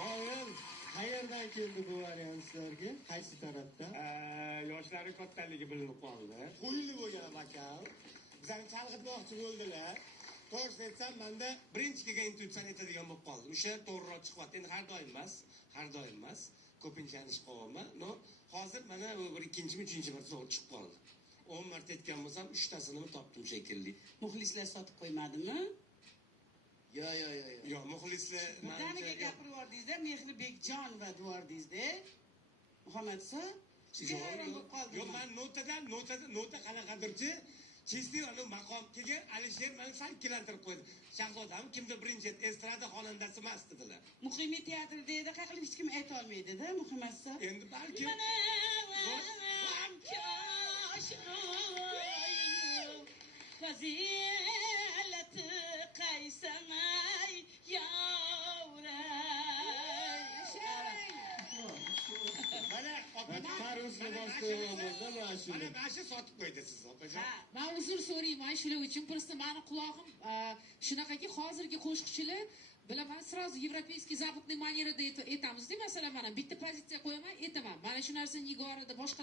shoir qayerdan keldi bu variant sizlarga qaysi tarafdan yoshlari kattaligi bilinib qoldi qo'yilib bo'lgan akam bizani chalg'itmoqchi bo'ldilar. To'g'risini aytsam manda birinchi kelgan intuitsiyan aytadigan bo'lib qoldi. O'sha to'g'riroq chiqyapti. Endi har doim emas har doim emas. Ko'pincha ish qilyapman. No hozir mana bir ikkinchimi uchinchi marta to'g'ri chiqib qoldi. o'n marta aytgan bo'lsam uchtasini topdim shekilli. Muxlislar sotib qo'ymadimi? Yo yo yo yo yo'q muxlislar birdaniga gapirib yubordingizda mehribekjon va devordingizda muhammad aka Yo'q, hayron bo'lib qoldim yo'q, man notadan notada nota qanaqadirchi chistый anavi maqom kelgan alisher mani sal ikkilantirib qo'ydi shahzodam kimdir birinchi estrada xonandasi emas dedilar muqimiy teatrida edi qanaqa hech kim aytolmaydida muhammad aka endi balki fazilati opajon tarvuzga mana bostirib mana sotib qo'ydi siz opajon ha men uzr so'rayman shular uchun просто meni quloqim a, shunaqaki hozirgi qo'shiqchilar bilaman сразу европейский западный манерada aytamizda masalan mana bitta pozitsiya qo'yaman aytaman mana shu narsa nigorada boshqa